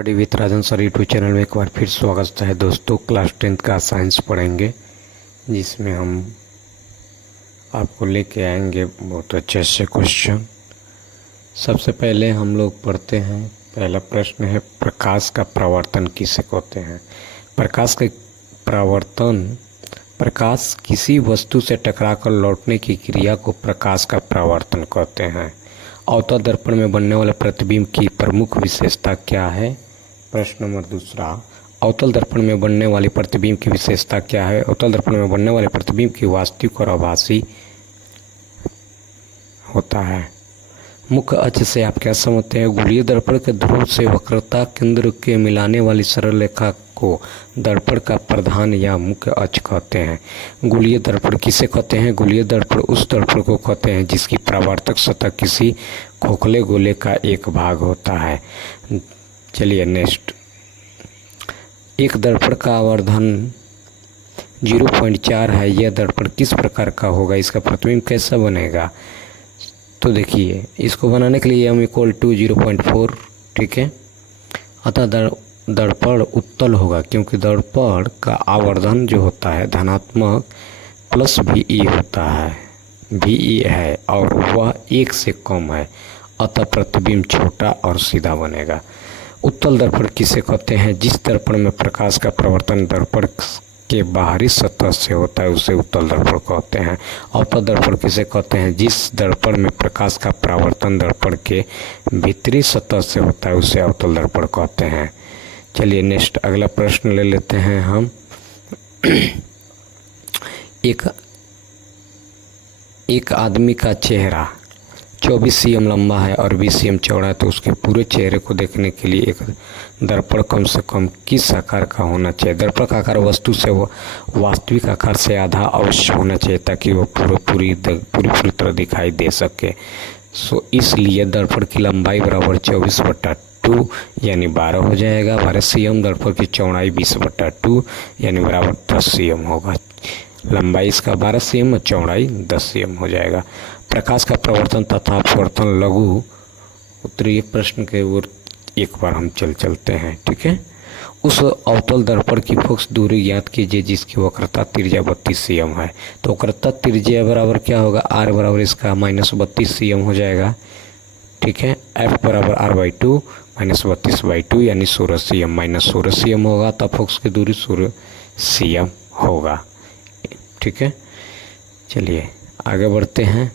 बड़ी with Rajan sir YouTube channel में एक बार फिर स्वागत है दोस्तों। क्लास 10th का साइंस पढ़ेंगे, जिसमें हम आपको लेके आएंगे बहुत अच्छे अच्छे क्वेश्चन। सबसे पहले हम लोग पढ़ते हैं, पहला प्रश्न है प्रकाश का परावर्तन किसे कहते हैं। प्रकाश का परावर्तन, प्रकाश किसी वस्तु से टकराकर लौटने की क्रिया को प्रकाश का परावर्तन कहते हैं। अवतल दर्पण में बनने वाले प्रतिबिंब की प्रमुख विशेषता क्या है। प्रश्न नंबर दूसरा, अवतल दर्पण में बनने वाली प्रतिबिंब की विशेषता क्या है। अवतल दर्पण में बनने वाले प्रतिबिंब की वास्तविक और आभासी होता है। मुख्य अक्ष से आप क्या समझते हैं। गोलीय दर्पण के ध्रुव से वक्रता केंद्र के मिलाने वाली सरल रेखा को दर्पण का प्रधान या मुख्य अक्ष कहते हैं। गोलीय दर्पण किसे कहते हैं। गोलीय दर्पण उस दर्पण को कहते हैं जिसकी परावर्तक सतह किसी खोखले गोले का एक भाग होता है। चलिए नेक्स्ट, एक दर्पण का आवर्धन 0.4 है। यह दर्पण किस प्रकार का होगा, इसका प्रतिबिंब कैसा बनेगा। तो देखिए, इसको बनाने के लिए m = 0.4, ठीक है। अतः दर्पण उत्तल होगा, क्योंकि दर्पण का आवर्धन जो होता है धनात्मक प्लस VE होता है, VE है और वह 1 से कम है, अतः प्रतिबिंब छोटा और सीधा बनेगा। उत्तल दर्पण किसे कहते हैं। जिस दर्पण में प्रकाश का परावर्तन दर्पण के बाहरी सतह से होता है उसे उत्तल दर्पण कहते हैं। अवतल दर्पण किसे कहते हैं। जिस दर्पण में प्रकाश का परावर्तन दर्पण के भीतरी सतह से होता है उसे अवतल दर्पण कहते हैं। चलिए नेक्स्ट, अगला प्रश्न ले लेते हैं हम। एक आदमी का चेहरा 24 cm लंबा है और 20 cm चौड़ा है, तो उसके पूरे चेहरे को देखने के लिए एक दर्पण कम से कम किस आकार का होना चाहिए। दर्पण का आकार वस्तु से वास्तविक आकार से आधा अवश्य होना चाहिए, ताकि वह पूरी तरह दिखाई दे सके। इसलिए दर्पण की लंबाई बराबर 24/2 यानी 12 हो जाएगा। 12 cm। दर्पण की चौड़ाई 20/2 यानी बराबर 10 cm होगा। लंबाई इसका 12 cm और चौड़ाई 10 cm हो जाएगा। प्रकाश का प्रवर्तन तथा अपवर्तन लघु उत्तरीय प्रश्न के ओर एक बार हम चलते हैं, ठीक है। उस अवतल दर्पण की फोकस दूरी ज्ञात कीजिए जिसकी वक्रता त्रिज्या 32 cm है। तो वक्रता त्रिज्या बराबर क्या होगा, R बराबर इसका -32 cm हो जाएगा, ठीक है। F बराबर R/2 -32/2 यानी 16 cm, -16 cm होगा, तब फोकस की दूरी 16 cm होगा, ठीक है। चलिए आगे बढ़ते हैं।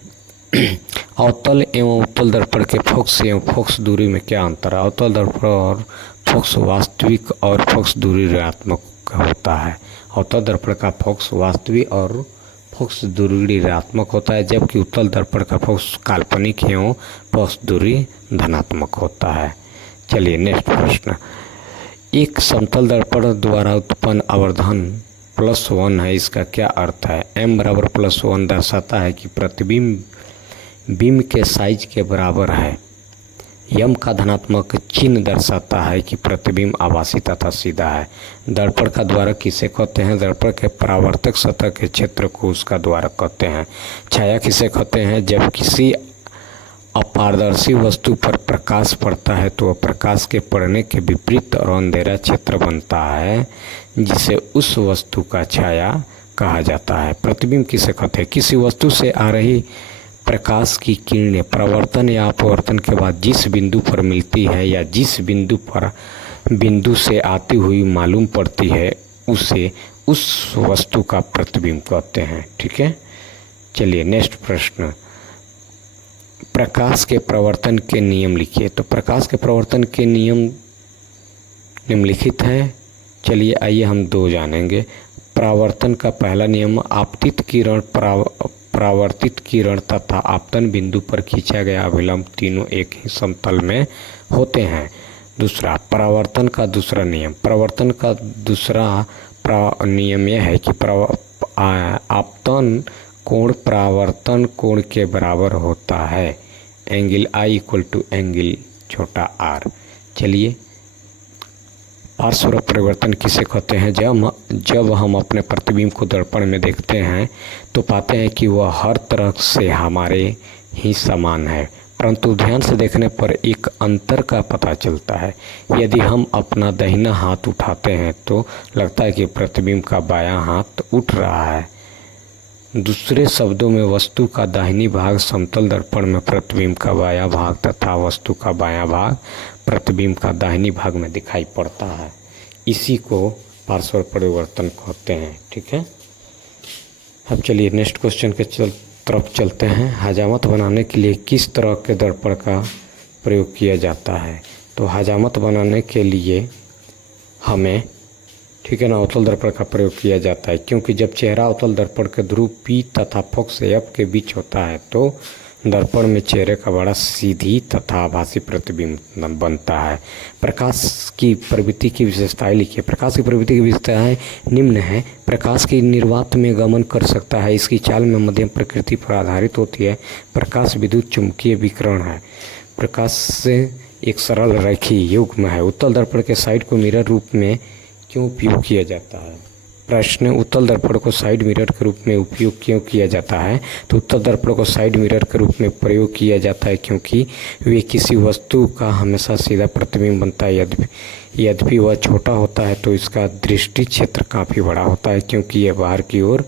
अवतल एवं उत्तल दर्पण के फोकस एवं फोकस दूरी में क्या अंतर है। अवतल दर्पण और फोकस वास्तविक और फोकस दूरी ऋणात्मक होता है। अवतल दर्पण का फोकस वास्तविक और फोकस दूरी ऋणात्मक होता है, जबकि उत्तल दर्पण का फोकस काल्पनिक एवं फोकस दूरी धनात्मक होता है। चलिए नेक्स्ट प्रश्न, एक समतल दर्पण द्वारा उत्पन्न आवर्धन +1 है, इसका क्या अर्थ है। m बराबर +1 दर्शाता है कि प्रतिबिंब बिंब के साइज के बराबर है। m का धनात्मक चिन्ह दर्शाता है कि प्रतिबिंब आभासी तथा सीधा है। दर्पण का द्वारक किसे कहते हैं। दर्पण के परावर्तक सतह के क्षेत्र को उसका द्वारक कहते हैं। छाया किसे कहते हैं। जब किसी अपारदर्शी वस्तु पर प्रकाश पड़ता है तो वह प्रकाश के पड़ने के विपरीत और अंधेरा क्षेत्र बनता है, जिसे उस वस्तु का छाया कहा जाता है। प्रतिबिंब किसे कहते हैं। किसी वस्तु से आ रही प्रकाश की किरणें परावर्तन या अपवर्तन के बाद जिस बिंदु पर मिलती है या जिस बिंदु से आती हुई मालूम पड़ती है उसे उस वस्तु का प्रतिबिंब कहते हैं, ठीक है। चलिए नेक्स्ट प्रश्न, प्रकाश के प्रवर्तन के नियम लिखिए। तो प्रकाश के प्रवर्तन के नियम निम्नलिखित है। चलिए आइए हम 2 जानेंगे। परावर्तन का पहला नियम, आपतित किरण परावर्तित किरण तथा आपतन बिंदु पर खींचा गया अभिलंब तीनों एक ही समतल में होते हैं। दूसरा, परावर्तन का दूसरा नियम, परावर्तन का दूसरा नियम यह है कि आपतन कोण परावर्तन कोण के बराबर होता है। एंगल I = एंगल छोटा r। चलिए, पार्श्व परिवर्तन किसे कहते हैं। जब हम अपने प्रतिबिंब को दर्पण में देखते हैं तो पाते हैं कि वह हर तरह से हमारे ही समान है। परंतु ध्यान से देखने पर एक अंतर का पता चलता है। यदि हम अपना दाहिना हाथ उठाते हैं तो लगता है कि प्रतिबिंब का बायां हाथ उठ रहा है। दूसरे शब्दों में वस्तु का दाहिनी भाग समतल दर्पण में प्रतिबिंब का बायां भाग तथा वस्तु का बायां भाग प्रतिबिंब का दाहिनी भाग में दिखाई पड़ता है। इसी को पार्श्व परिवर्तन कहते हैं। ठीक है, अब चलिए नेक्स्ट क्वेश्चन के तरफ चलते हैं। हजामत बनाने के लिए किस तरह के दर्पण का प्रयोग किया जाता है? तो हजामत बनाने के लिए हमें, ठीक है ना, अवतल दर्पण का प्रयोग किया जाता है, क्योंकि जब चेहरा अवतल दर्पण के ध्रुव P तथा फोकस F के बीच होता है तो दर्पण में चेहरे का बड़ा सीधी तथा आभासी प्रतिबिंब बनता है। प्रकाश की प्रवृत्ति की विशेषताएं लिखिए। प्रकाश की प्रवृत्ति की विशेषताएं निम्न है। प्रकाश की निर्वात में गमन कर सकता है। इसकी चाल में मध्यम प्रकृति पर आधारित होती है। प्रकाश विद्युत चुंबकीय विकिरण है। प्रकाश से एक सरल रेखीय युग्म है। उत्तल दर्पण के साइड को मिरर रूप में क्यों उपयोग किया जाता है? प्रश्न, उत्तल दर्पण को साइड मिरर के रूप में उपयोग क्यों किया जाता है? तो उत्तल दर्पण को साइड मिरर के रूप में प्रयोग किया जाता है क्योंकि वे किसी वस्तु का हमेशा सीधा प्रतिबिंब बनता है। यद्यपि वह छोटा होता है तो इसका दृष्टि क्षेत्र काफ़ी बड़ा होता है क्योंकि यह बाहर की ओर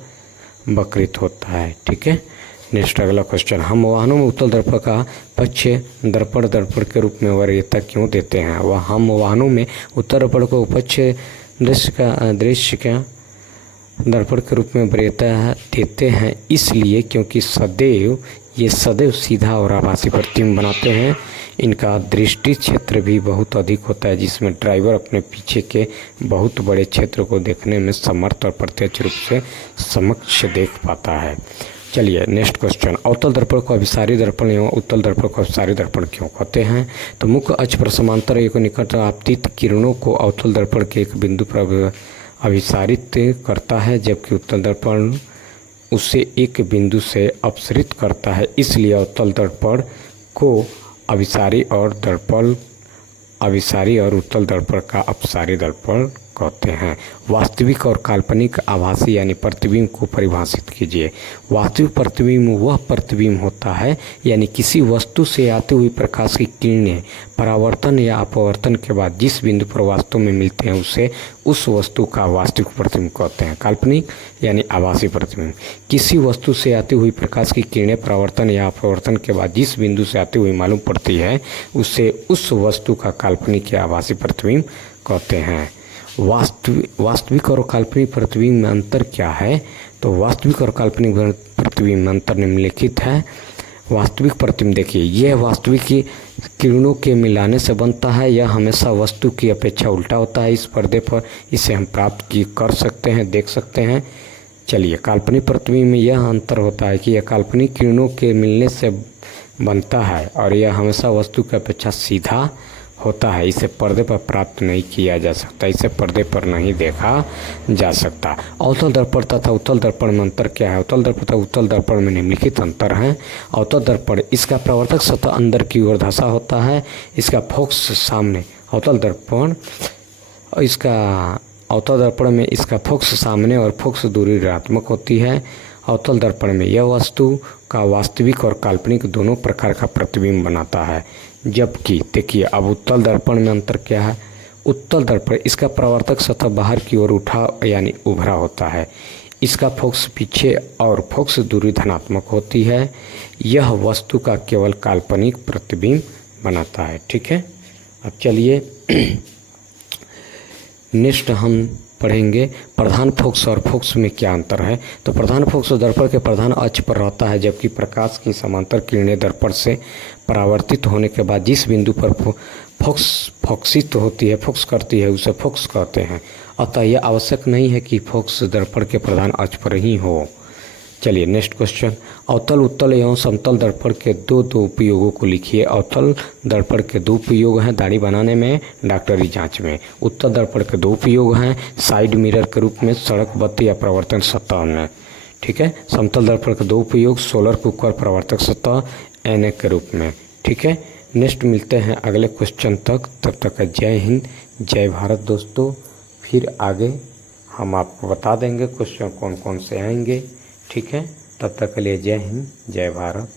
वक्रित होता है। ठीक है, नेक्स्ट अगला क्वेश्चन, हम वाहनों में उत्तल दर्पण का पक्ष दर्पण के रूप में वरीयता क्यों देते हैं? हम वाहनों में उत्तल दर्पण को पक्ष दृश्य का दर्पण के रूप में वरीयता देते हैं इसलिए क्योंकि ये सदैव सीधा और आभासी प्रतिबिंब बनाते हैं। इनका दृष्टि क्षेत्र भी बहुत अधिक होता है जिसमें ड्राइवर अपने पीछे के बहुत बड़े क्षेत्र को देखने में समर्थ और प्रत्यक्ष रूप से समक्ष देख पाता है। चलिए नेक्स्ट क्वेश्चन, अवतल दर्पण को अभिसारी दर्पण एवं उत्तल दर्पण को अभिसारी दर्पण क्यों कहते हैं? तो मुख्य अक्ष पर समांतर एक निकट आपतित किरणों को अवतल दर्पण के एक बिंदु पर अभिसारित करता है, जबकि उत्तल दर्पण उसे एक बिंदु से अपसरित करता है। इसलिए अवतल दर्पण को अभिसारी और उत्तल दर्पण का अपसारी दर्पण कहते हैं। वास्तविक और काल्पनिक आभासी यानी प्रतिबिंब को परिभाषित कीजिए। वास्तविक प्रतिबिंब वह प्रतिबिंब होता है यानी किसी वस्तु से आती हुई प्रकाश की किरणें परावर्तन या अपवर्तन के बाद जिस बिंदु पर वास्तव में मिलते हैं उसे उस वस्तु का वास्तविक प्रतिबिंब कहते हैं। काल्पनिक यानी आभासी प्रतिबिंब, किसी वस्तु से आती हुई प्रकाश की किरणें परावर्तन या अपवर्तन के बाद जिस बिंदु से आती हुई मालूम पड़ती है उसे उस वस्तु का काल्पनिक या आभासी प्रतिबिंब कहते हैं। वास्तविक और काल्पनिक प्रतिबिंब में अंतर क्या है? तो वास्तविक और काल्पनिक प्रतिबिंब में अंतर निम्नलिखित है। वास्तविक प्रतिबिंब देखिए, यह वास्तविक की किरणों के मिलाने से बनता है। यह हमेशा वस्तु की अपेक्षा उल्टा होता है। इस पर्दे पर इसे हम प्राप्त कर सकते हैं, देख सकते हैं। चलिए, काल्पनिक प्रतिबिंब में यह अंतर होता है कि यह काल्पनिक किरणों के मिलने से बनता है और यह हमेशा वस्तु की अपेक्षा सीधा होता है। इसे पर्दे पर प्राप्त नहीं किया जा सकता, इसे पर्दे पर नहीं देखा जा सकता। अवतल दर्पण तथा उत्तल दर्पण में अंतर क्या है? अवतल दर्पण तथा उत्तल दर्पण में निम्नलिखित अंतर हैं। अवतल दर्पण, इसका प्रवर्तक सतह अंदर की ओर धंसा होता है। इसका फोकस सामने, अवतल दर्पण में इसका फोकस सामने और फोकस दूरी ऋणात्मक होती है। अवतल दर्पण में यह वस्तु का वास्तविक और काल्पनिक दोनों प्रकार का प्रतिबिंब बनाता है। जबकि देखिए, अब उत्तल दर्पण में अंतर क्या है? उत्तल दर्पण, इसका प्रवर्तक सतह बाहर की ओर उठा यानी उभरा होता है। इसका फोकस पीछे और फोकस दूरी धनात्मक होती है। यह वस्तु का केवल काल्पनिक प्रतिबिंब बनाता है। ठीक है, अब चलिए नेक्स्ट हम पढ़ेंगे प्रधान फोकस और फोकस में क्या अंतर है। तो प्रधान फोकस दर्पण के प्रधान अक्ष पर रहता है, जबकि प्रकाश की समांतर किरणें दर्पण से परावर्तित होने के बाद जिस बिंदु पर फोकस करती है उसे फोकस कहते हैं। अतः यह आवश्यक नहीं है कि फोकस दर्पण के प्रधान अक्ष पर ही हो। चलिए नेक्स्ट क्वेश्चन, अवतल, उत्तल एवं समतल दर्पण के दो उपयोगों को लिखिए। अवतल दर्पण के दो उपयोग हैं, दाढ़ी बनाने में, डॉक्टरी जांच में। उत्तल दर्पण के दो उपयोग हैं, साइड मिरर के रूप में, सड़क बत्ती या प्रवर्तन सतह में। ठीक है, समतल दर्पण के दो उपयोग, सोलर कुकर, प्रवर्तक सतह, ऐनक के रूप में। ठीक है, नेक्स्ट मिलते हैं अगले क्वेश्चन तक। तब तक जय हिंद, जय भारत दोस्तों। फिर आगे हम आपको बता देंगे क्वेश्चन कौन कौन से आएंगे। ठीक है, तब तक के लिए जय हिंद, जय भारत।